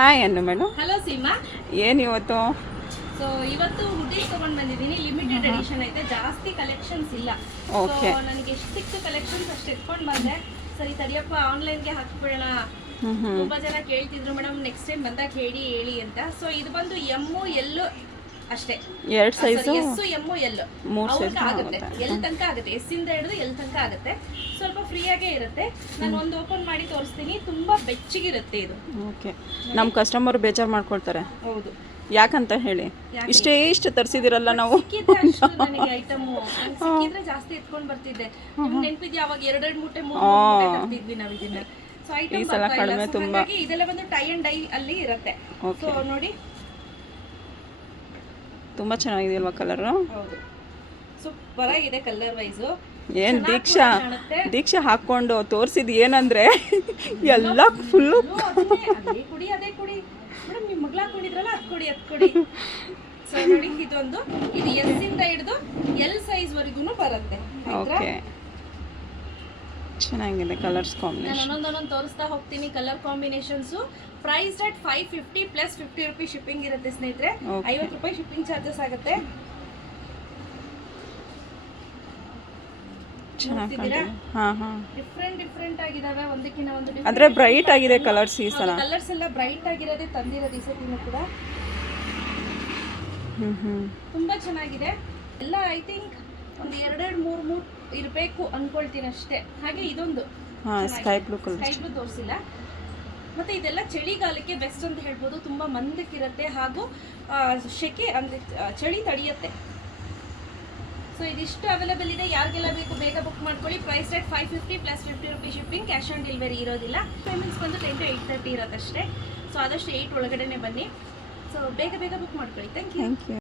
Hi ಅನ್ನು madam. Hello Seema. ಏನು ಇವತ್ತು? ಸೊ ಇವತ್ತು ಹುಡ್ಡಿ ತಗೊಂಡ್ ಬಂದಿದ್ದೀನಿ. ಲಿಮಿಟೆಡ್ ಎಡಿಷನ್ ಐತೆ, ಜಾಸ್ತಿ ಕಲೆಕ್ಷನ್ಸ್ ಇಲ್ಲ. ಓಕೆ. ನನಗೆ ಎಷ್ಟು ಸಿಕ್ತು ಕಲೆಕ್ಷನ್ಸ್ ಅಷ್ಟು ಎತ್ಕೊಂಡು ಬಂದೆ. ಸರಿ ತಡಿಯಪ್ಪ ಆನ್ಲೈನ್ಗೆ ಹಾಕ್ಬಿಡೋಣ. ತುಂಬಾ ಜನ ಕೇಳ್ತಿದ್ರು ಮೇಡಮ್ ನೆಕ್ಸ್ಟ್ ಟೈಮ್ ಬಂದಾಗ ಹೇಳಿ ಅಂತ. ಸೊ ಇದು ಬಂದು ಎಮ್ಮು ಎಲ್ಲು ಅಷ್ಟೇ, 2 ಸೈಜು, ಎಸ್ ಎಮ್ಮು ಎಲ್ಲು 3 ಸೈಜ್ ಆಗುತ್ತೆ. ಎಲ್ ತನಕ ಆಗುತ್ತೆ, ಎಸ್ ಇಂದ ಹಿಡಿದು ಎಲ್ ತನಕ ಆಗುತ್ತೆ. ಸ್ವಲ್ಪ ಫ್ರೀಯಾಗೇ ಇರುತ್ತೆ. ನಾನು ಒಂದು ಓಪನ್ ಮಾಡಿ ತೋರಿಸ್ತೀನಿ. ತುಂಬಾ ಬೆಚ್ಚಗಿರುತ್ತೆ ಇದು. ಓಕೆ. ನಮ್ಮ ಕಸ್ಟಮರ್ ಬೇಜಾರು ಮಾಡ್ಕೊಳ್ತಾರೆ. ಹೌದು. ಯಾಕಂತ ಹೇಳಿ, ಇಷ್ಟು ತರಿಸಿದಿರಲ್ಲ ನಾವು. ನನಗೆ ಐಟಮು ಸಿಕ್ಕಿದ್ರೆ ಜಾಸ್ತಿ ಎತ್ಕೊಂಡು ಬರ್ತಿದ್ದೆ. ನೆನಪಿದ್ಯಾ ಅವಾಗ 2 ಮೂಟೆ 3 ಮೂಟೆ ತರ್ತಿದ್ವಿ ನಾವು ಇದನ್ನ. ಸೊ ಐಟಮ್ ಕಡಿಮೆ ತುಂಬಾ. ಇದೆಲ್ಲ ಬಂದು ಟೈ ಅಂಡ್ ಡೈ ಅಲ್ಲಿ ಇರುತ್ತೆ. ಸೊ ನೋಡಿ ತುಂಬಾ ಚೆನ್ನಾಗಿದೆ ಅಲ್ವಾ ಕಲರ್? ಹೌದು, ಸೂಪರ್ ಆಗಿದೆ ಕಲರ್ ವೈಸ್. ಏನ್ ದೀಕ್ಷಾ ಹಾಕೊಂಡು ತೋರಿಸಿದ್ ಏನಂದ್ರೆ ಎಲ್ಲ ಫುಲ್ಲು ಅದೇ ಕುಡಿ ಮೇಡಮ್, ನಿಮ್ಮ ಮಗ್ಳು ಹಾಕೊಂಡಿದ್ರಲ್ಲ ಅದ್ ಕೊಡಿ. ಸೊ ನೋಡಿ ಇದೊಂದು, ಇದು ಎಸ್ ಇಂದ ಹಿಡಿದು ಎಲ್ ಸೈಜ್ ವರೆಗೂ ಬರುತ್ತೆ. ಓಕೆ, ಚೆನ್ನಾಗಿದೆ ಕಲರ್ಸ್ ಕಾಂಬಿನೇಷನ್. ನಾನು ಒಂದೊಂದೊಂದು ತೋರಿಸ್ತಾ ಹೋಗ್ತೀನಿ colour combinations. Price at 550 plus 50 rupees shipping ಇರುತ್ತೆ ಸ್ನೇಹಿತರೆ. 50 ರೂಪಾಯಿ ಶಿಪ್ಪಿಂಗ್ ಚಾರ್ಜಸ್ ಆಗುತ್ತೆ. ಡಿಫ್ರೆಂಟ್ ಆಗಿದಾವೆ, ಒಂದಕ್ಕಿಂತ ಒಂದು ಅಂದ್ರೆ ಬ್ರೈಟ್ ಆಗಿದೆ ಕಲರ್ಸ್ ಈ ಸಲ. ಕಲರ್ಸ್ ಎಲ್ಲ ಬ್ರೈಟ್ ಆಗಿರೋದೇ ತಂದಿರೋದು ಈ ಸತಿನೂ ಕೂಡ. ತುಂಬಾ ಚೆನ್ನಾಗಿದೆ ಎಲ್ಲ. ಐ ಥಿಂಕ್ ಒಂದು 2-3 ಇರಬೇಕು ಅನ್ಕೊಳ್ತೀನಿ ಅಷ್ಟೇ. ಹಾಗೆ ಇದೊಂದು ಸ್ಕೈ ಬ್ಲೂ ತೋರಿಸಿಲ್ಲ. ಮತ್ತೆ ಇದೆಲ್ಲ ಚಳಿಗಾಲಕ್ಕೆ ಬೆಸ್ಟ್ ಅಂತ ಹೇಳ್ಬೋದು. ತುಂಬಾ ಮಂದಕ್ಕಿರುತ್ತೆ ಹಾಗೂ ಶೆಕೆ ಅಂದ್ರೆ ಚಳಿ ತಡೆಯುತ್ತೆ. ಸೊ ಇದಿಷ್ಟು ಅವೈಲೇಬಲ್ ಇದೆ. ಯಾರಿಗೆಲ್ಲ ಬೇಕು ಬೇಗ ಬುಕ್ ಮಾಡ್ಕೊಳ್ಳಿ. Price rate 550 plus 50 rupees shipping. Cash on delivery ಇರೋದಿಲ್ಲ. ಪೇಮೆಂಟ್ಸ್ ಬಂದು 10 to 8:30 ಇರೋದಷ್ಟೇ. ಸೊ ಆದಷ್ಟು 8 ಒಳಗಡೆನೆ ಬನ್ನಿ. ಸೊ ಬೇಗ ಬುಕ್ ಮಾಡ್ಕೊಳ್ಳಿ. Thank you.